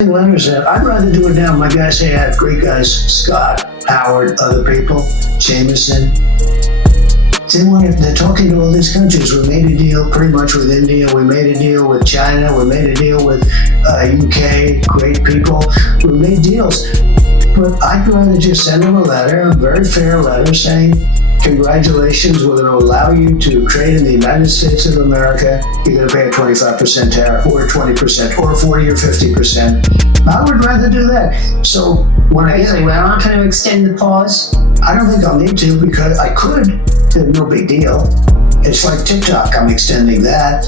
Letters out. I'd rather do it now. My guys say I have great guys, Scott, Howard, other people, Jameson. They're talking to all these countries. We made a deal pretty much with India. We made a deal with China. We made a deal with UK, great people. We made deals. But I'd rather just send them a letter, a very fair letter saying, congratulations, we're going to allow you to trade in the United States of America. You're going to pay a 25% tariff or 20% or 40 or 50%. I would rather do that. So when I say, well, I'm trying to extend the pause, I don't think I'll need to because I could. No big deal. It's like TikTok. I'm extending that,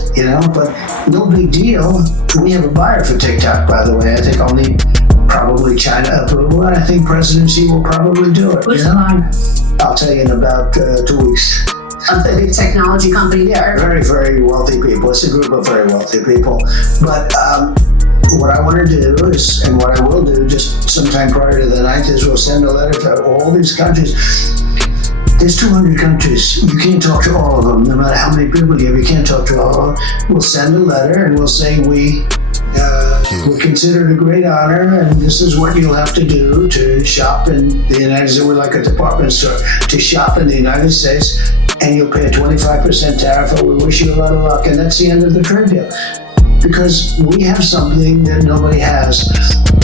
but no big deal. We have a buyer for TikTok, by the way. I think I'll need probably China approval, and I think President Xi will probably do it. Who's the buyer? I'll tell you in about 2 weeks. Of the big technology company there. Very, very wealthy people. It's a group of very wealthy people. But what I want to do is, and what I will do just sometime prior to the 9th is we'll send a letter to all these countries. There's 200 countries. You can't talk to all of them, no matter how many people you have. You can't talk to all of them. We'll send a letter and we'll say we consider it a great honor, and this is what you'll have to do to shop in the United States. We're like a department store to shop in the United States, and you'll pay a 25% tariff. And we wish you a lot of luck, and that's the end of the trade deal. Because we have something that nobody has.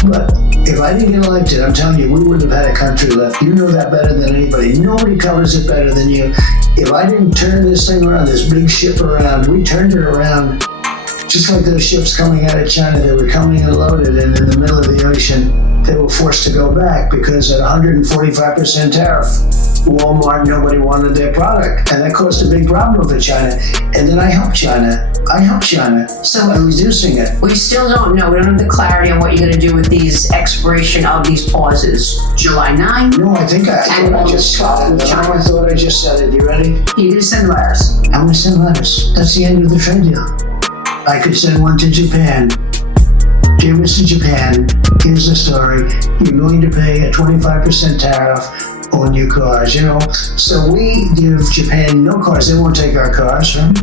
But if I didn't get elected, I'm telling you, we wouldn't have had a country left. You know that better than anybody. Nobody covers it better than you. If I didn't turn this thing around, this big ship around, we turned it around just like those ships coming out of China. They were coming and loaded, and in the middle of the ocean, they were forced to go back because at 145% tariff, Walmart, nobody wanted their product, and that caused a big problem for China. And then I helped China. So by reducing it. We still don't know. We don't have the clarity on what you're going to do with these expiration of these pauses. July 9. No, I think I just said it. I thought I just said it. You ready? You can send letters. I'm going to send letters. That's the end of the trade deal. I could send one to Japan. Dear Mr. Japan, here's the story. You're going to pay a 25% tariff on your cars, So we give Japan no cars. They won't take our cars, right?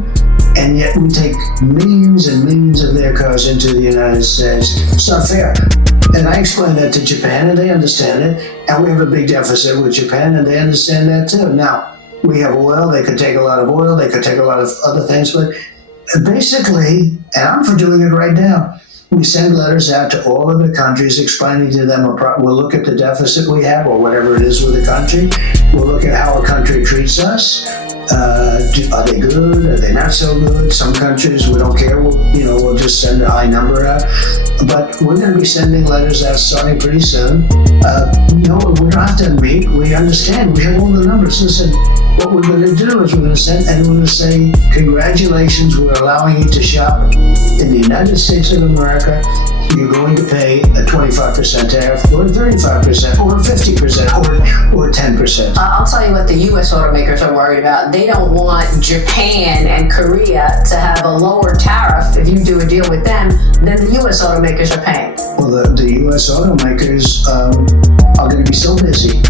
And yet we take millions and millions of their cars into the United States. It's not fair. And I explained that to Japan, and they understand it. And we have a big deficit with Japan, and they understand that too. Now, we have oil. They could take a lot of oil. They could take a lot of other things. But basically, and I'm for doing it right now, we send letters out to all of the countries explaining to them, we'll look at the deficit we have or whatever it is with the country. We'll look at how a country treats us. Are they good? Are they not so good? Some countries, we don't care. We'll just send a high number out. But we're going to be sending letters out starting pretty soon. We don't have to meet. We understand. We have all the numbers. Listen, what we're going to do is we're going to send, and we're going to say, congratulations, we're allowing you to shop in the United States of America. You're going to pay a 25% tariff, or 35%, or 50%, or 10%. I'll tell you what the U.S. automakers are worried about. They don't want Japan and Korea to have a lower tariff if you do a deal with them than the U.S. automakers are paying. Well, the U.S. automakers are going to be so busy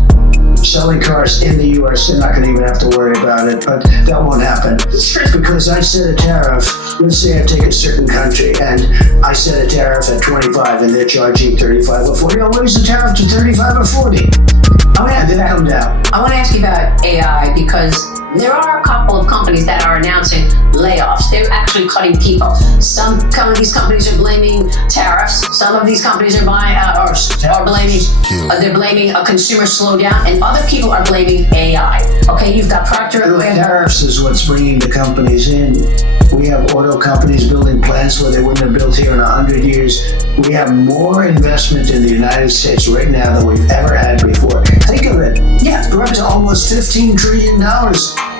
selling cars in the U.S., they're not going to even have to worry about it, but that won't happen. Because I set a tariff, let's say I take a certain country, and I set a tariff at 25, and they're charging 35 or 40. I'll raise the tariff to 35 or 40. Then come down. I want to ask you about AI, because there are a couple of companies that are announcing layoffs. They're actually cutting people. Some of these companies are blaming tariffs. Some of these companies are blaming a consumer slowdown, and other people are blaming AI. Okay, you've got Procter & Gamble. Tariffs is what's bringing the companies in. We have auto companies building plants where they wouldn't have built here in 100 years. We have more investment in the United States right now than we've ever had before. Think of it. Yeah, we're up to almost $15 trillion.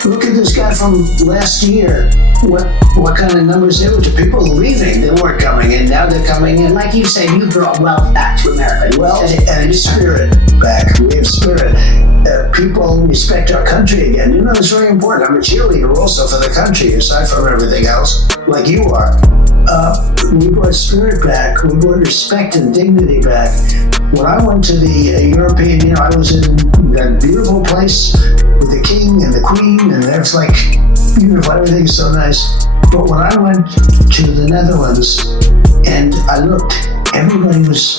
Look at this guy from last year. What kind of numbers they were to people leaving? They weren't coming in. Now they're coming in. Like you said, you brought wealth back to America. Wealth and spirit back. We have spirit. People respect our country again. It's very important. I'm a cheerleader also for the country, aside from everything else, like you are. We brought spirit back. We brought respect and dignity back. When I went to the European, I was in that beautiful place with the king and the queen, and it's like beautiful. Everything's so nice. But when I went to the Netherlands and I looked everybody was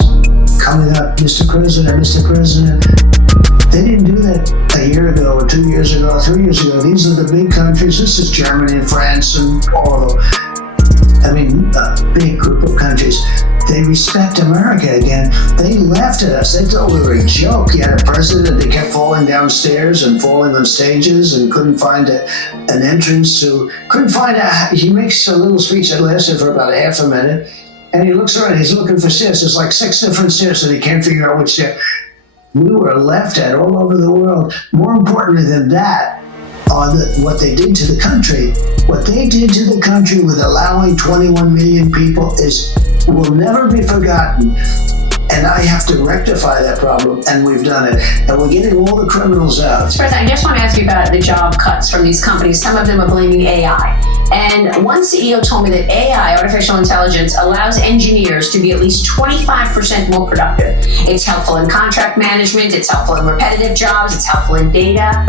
coming up, Mr. President, Mr. President. They didn't do that a year ago, or 2 years ago, 3 years ago. These are the big countries. This is Germany and France and all of them. I mean, a big group of countries. They respect America again. They laughed at us. They thought we were a joke. You had a president that kept falling downstairs and falling on stages and couldn't find an entrance to, he makes a little speech that lasted for about half a minute. And he looks around, he's looking for stairs. There's like 6 different stairs, and he can't figure out which stair. We were laughed at all over the world. More importantly than that, what they did to the country. What they did to the country with allowing 21 million people will never be forgotten. And I have to rectify that problem, and we've done it. And we're getting all the criminals out. First, I just want to ask you about the job cuts from these companies. Some of them are blaming AI. And one CEO told me that AI, artificial intelligence, allows engineers to be at least 25% more productive. It's helpful in contract management, it's helpful in repetitive jobs, it's helpful in data.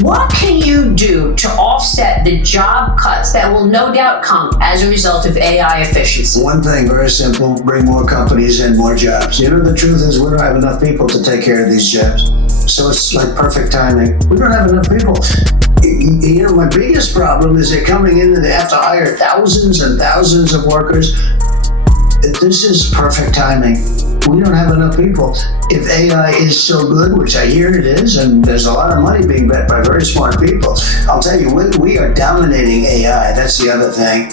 What can you do to offset the job cuts that will no doubt come as a result of AI efficiency? One thing, very simple, bring more companies in, more jobs. You know, the truth is we don't have enough people to take care of these jobs. So it's like perfect timing. We don't have enough people. You know, my biggest problem is they're coming in and they have to hire thousands and thousands of workers. This is perfect timing. We don't have enough people. If AI is so good, which I hear it is, and there's a lot of money being bet by very smart people, I'll tell you, we are dominating AI. That's the other thing.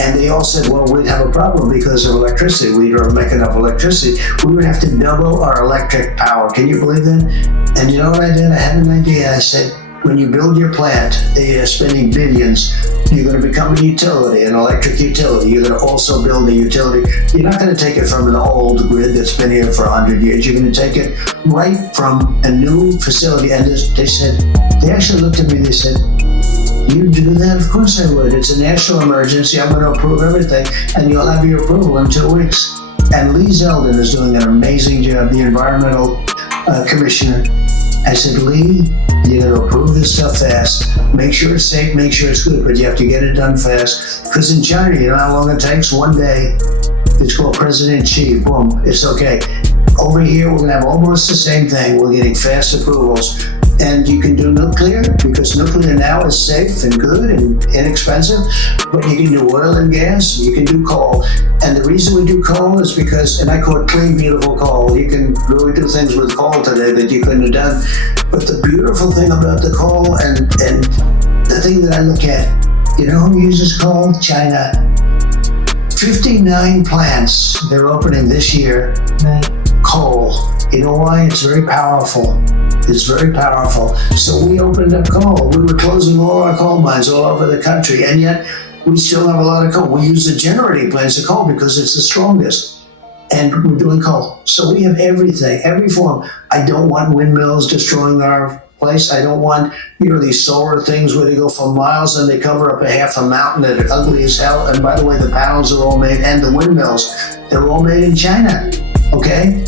And they all said, well, we'd have a problem because of electricity. We don't make enough electricity. We would have to double our electric power. Can you believe that? And you know what I did? I had an idea. I said, when you build your plant, they are spending billions. You're going to become a utility, an electric utility. You're going to also build a utility. You're not going to take it from an old grid that's been here for 100 years. You're going to take it right from a new facility. And they actually looked at me, they said, you do that? Of course I would. It's a national emergency. I'm going to approve everything, and you'll have your approval in 2 weeks. And Lee Zeldin is doing an amazing job, the environmental commissioner. I said, Lee, you got to approve this stuff fast. Make sure it's safe, make sure it's good, but you have to get it done fast. Because in China, you know how long it takes? 1 day. It's called President-Xi. Boom, it's okay. Over here, we're going to have almost the same thing. We're getting fast approvals. And you can do nuclear, because nuclear now is safe and good and inexpensive. But you can do oil and gas, you can do coal. And the reason we do coal is because, and I call it clean, beautiful coal. You can really do things with coal today that you couldn't have done. But the beautiful thing about the coal and the thing that I look at, you know who uses coal? China. 59 plants they're opening this year. Coal. You know why? It's very powerful. It's very powerful. So we opened up coal. We were closing all our coal mines all over the country, and yet we still have a lot of coal. We use the generating plants of coal because it's the strongest, and we're doing coal. So we have everything, every form. I don't want windmills destroying our place. I don't want, you know, these solar things where they go for miles and they cover up a half a mountain that are ugly as hell. And by the way, the panels are all made, and the windmills, they're all made in China, okay?